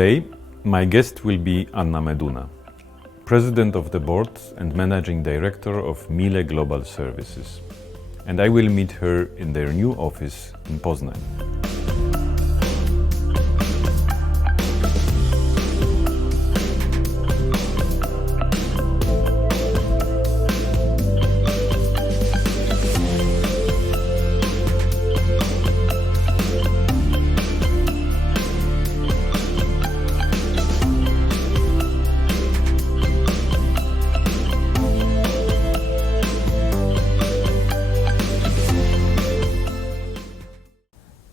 Today, my guest will be Anna Meduna, President of the Board and Managing Director of Miele Global Services. And I will meet her in their new office in Poznań.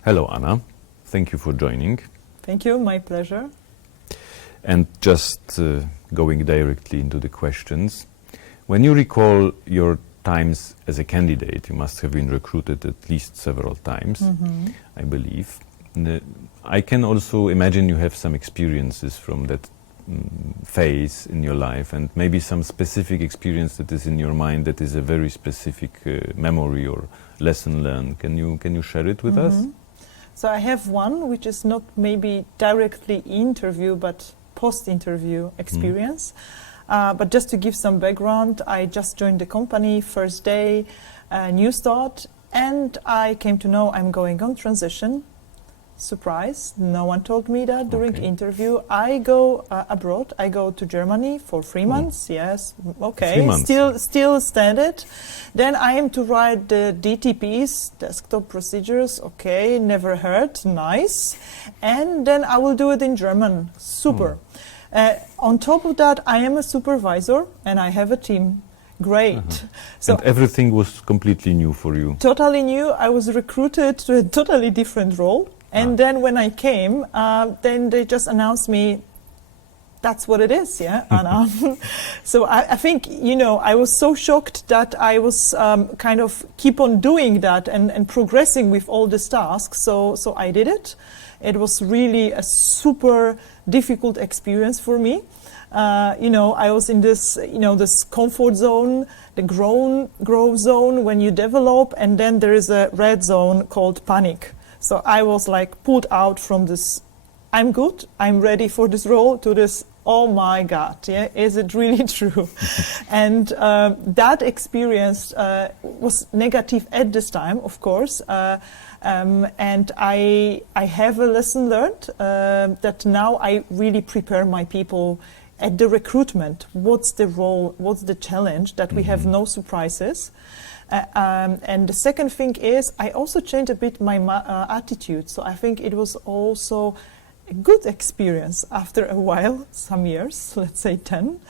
Hello, Anna. Thank you for joining. Thank you, my pleasure. And just going directly into the questions, when you recall your times as a candidate, you must have been recruited at least several times, I believe. I can also imagine you have some experiences from that phase in your life, and maybe some specific experience that is in your mind that is a very specific memory or lesson learned. Can you share it with us? So I have one which is not maybe directly interview but post-interview experience. But just to give some background, I just joined the company, first day, new start, and I came to know I'm going on transition. Surprise, no one told me that during the interview. I go abroad, I go to Germany for 3 months, yes, okay, 3 months. Still standard. Then I am to write the DTPs, desktop procedures, okay, never heard, nice. And then I will do it in German, super. On top of that, I am a supervisor and I have a team. Great. So and everything was completely new for you? Totally new. I was recruited to a totally different role. And then when I came, then they just announced me, that's what it is, yeah, Anna. So I think, you know, I was so shocked that I was kind of keep on doing that and progressing with all these tasks. So I did it. It was really a super difficult experience for me. You know, I was in this, you know, this comfort zone, the growth zone when you develop, and then there is a red zone called panic. So I was like pulled out from this, I'm good, I'm ready for this role, to this, oh my God, yeah, is it really true? And that experience was negative at this time, of course. And I have a lesson learned that now I really prepare my people at the recruitment. What's the role, what's the challenge, that we have no surprises. And the second thing is, I also changed a bit my attitude. So I think it was also a good experience after a while, some years, let's say 10,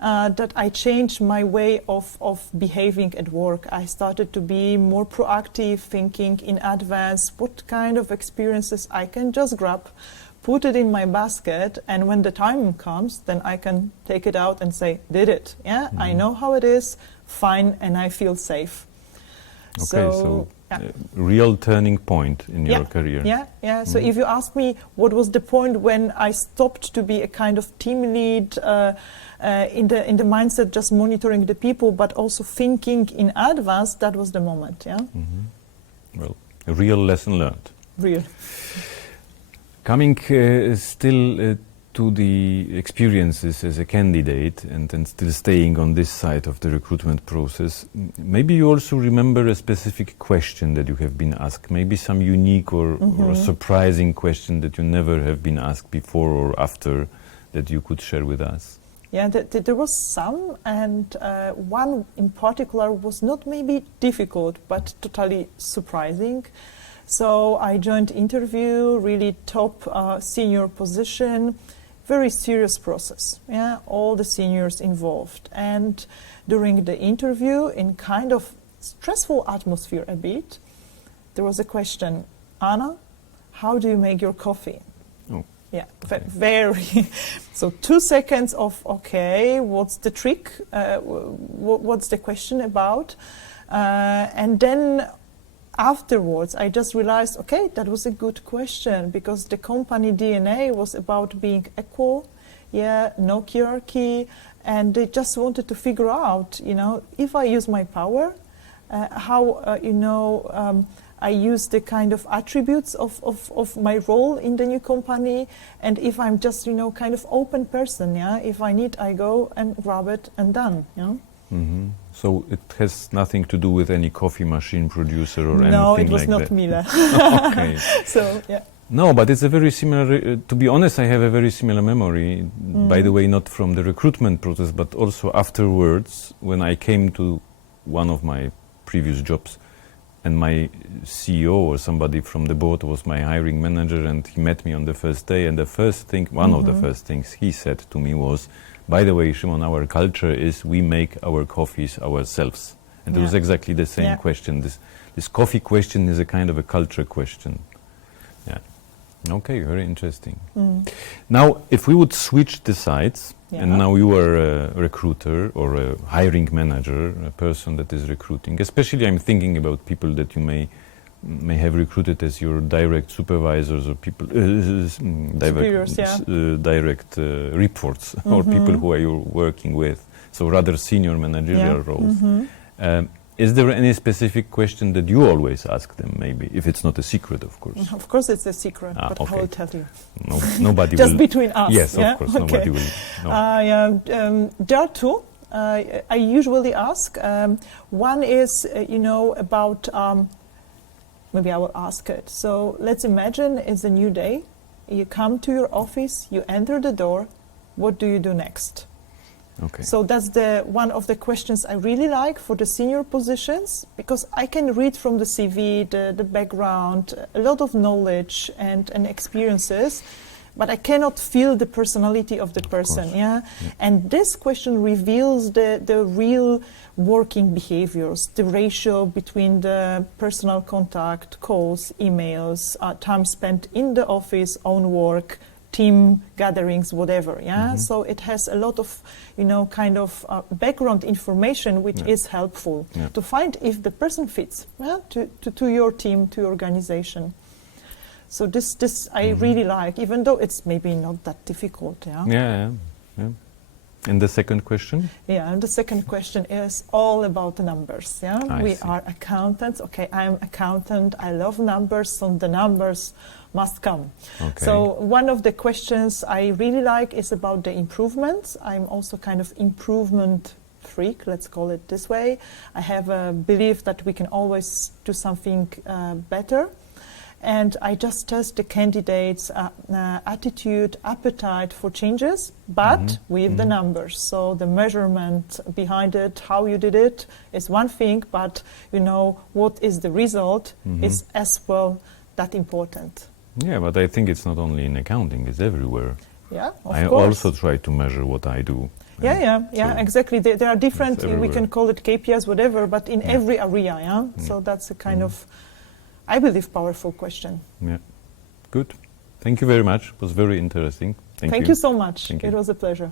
that I changed my way of behaving at work. I started to be more proactive, thinking in advance what kind of experiences I can just grab, put it in my basket, and when the time comes, then I can take it out and say, did it, yeah, I know how it is, fine, and I feel safe. Okay, so real turning point in your career. Yeah. So if you ask me what was the point when I stopped to be a kind of team lead in the mindset, just monitoring the people, but also thinking in advance, that was the moment, yeah. Well, a real lesson learned. Real. Coming still to the experiences as a candidate and still staying on this side of the recruitment process, maybe you also remember a specific question that you have been asked, maybe some unique or surprising question that you never have been asked before or after that you could share with us. Yeah, there was some, and one in particular was not maybe difficult, but totally surprising. So I joined interview, really top senior position, very serious process, yeah, all the seniors involved. And during the interview, in kind of stressful atmosphere a bit, there was a question, Anna, how do you make your coffee? Oh. Yeah, okay. Very. So 2 seconds of, okay, what's the trick? What's the question about? And then afterwards, I just realized, okay, that was a good question, because the company DNA was about being equal, yeah, no hierarchy, and they just wanted to figure out, you know, if I use my power, how, I use the kind of attributes of my role in the new company, and if I'm just, kind of open person, yeah, if I need, I go and grab it and done, yeah. Mm-hmm. So it has nothing to do with any coffee machine producer or anything like that? No, it was not Miele. Okay. So, yeah. No, but it's a very similar, to be honest, I have a very similar memory, by the way, not from the recruitment process, but also afterwards, when I came to one of my previous jobs, and my CEO or somebody from the board was my hiring manager, and he met me on the first day, and the first thing, one of the first things he said to me was, by the way, Shimon, our culture is we make our coffees ourselves. And it was exactly the same question. This coffee question is a kind of a culture question. Yeah. Okay, very interesting. Now, if we would switch the sides, and now you are a recruiter or a hiring manager, a person that is recruiting, especially I'm thinking about people that you may have recruited as your direct supervisors or people, direct reports or people who are you working with, so rather senior managerial roles. Is there any specific question that you always ask them, maybe, if it's not a secret, of course? Of course it's a secret, but I will tell you. No, nobody Just will. between us. Yes, of course, nobody will. No. There are two I usually ask. One is, about, maybe I will ask it. So let's imagine it's a new day. You come to your office, you enter the door. What do you do next? Okay. So that's one of the questions I really like for the senior positions, because I can read from the CV, the background, a lot of knowledge and experiences, but I cannot feel the personality of the person. Yeah? And this question reveals the real working behaviors, the ratio between the personal contact, calls, emails, time spent in the office, own work, team gatherings, whatever, So it has a lot of, kind of background information which is helpful to find if the person fits to your team, to your organization. So this I really like, even though it's maybe not that difficult, Yeah. And the second question? Yeah, and the second question is all about the numbers, We see. are accountants. Okay, I'm accountant. I love numbers, so the numbers must come. Okay. So one of the questions I really like is about the improvements. I'm also kind of improvement freak, let's call it this way. I have a belief that we can always do something better. And I just test the candidates' attitude, appetite for changes, but with the numbers. So the measurement behind it, how you did it, is one thing, but what is the result is as well that important. Yeah, but I think it's not only in accounting, it's everywhere. Yeah, of I course. also try to measure what I do. Yeah, So exactly. There are different, it's we everywhere. can call it KPIs, whatever, but in every area, So that's a kind of, I believe, powerful question. Yeah, good. Thank you very much. It was very interesting. Thank you so much. Thank you. It was a pleasure.